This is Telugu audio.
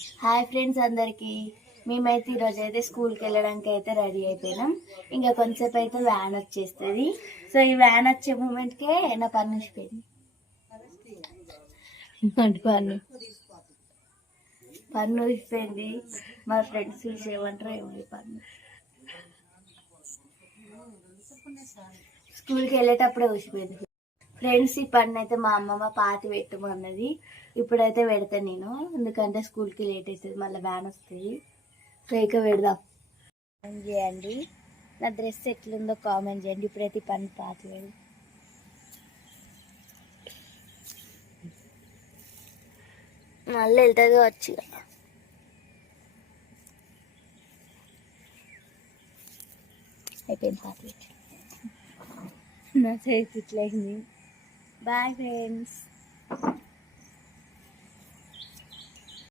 హాయ్ ఫ్రెండ్స్ అందరికీ. మేమైతే ఈరోజు అయితే స్కూల్కి వెళ్ళడానికి అయితే రెడీ అయిపోయినాం. ఇంకా కొంచెంసేపు అయితే వ్యాన్ వచ్చేస్తుంది. సో ఈ వ్యాన్ వచ్చే మూమెంట్కే నా పన్ను ఊసిపోయింది. పన్ను పన్ను ఊసిపోయింది. మా ఫ్రెండ్స్ చూసేయమంటారు ఏమి పన్ను. స్కూల్కి వెళ్ళేటప్పుడే ఊసిపోయింది. ఫ్రెండ్స్ ఈ పన్ను అయితే మా అమ్మమ్మ పాతి పెట్టమన్నది. ఇప్పుడైతే పెడతా నేను, ఎందుకంటే స్కూల్కి లేట్ అవుతుంది, మళ్ళీ వ్యాన్ వస్తుంది. సో ఇక పెడదాం. కామెంట్ చేయండి, నా డ్రెస్ ఎట్లుందో కామెంట్ చేయండి. ఇప్పుడైతే ఈ పన్ను పాతి పెడదాం. మళ్ళీ వెళ్తుంది వచ్చి అయిపోయింది పాతి పెట్టి. నా చేతి ఇట్లయింది. Bye friends.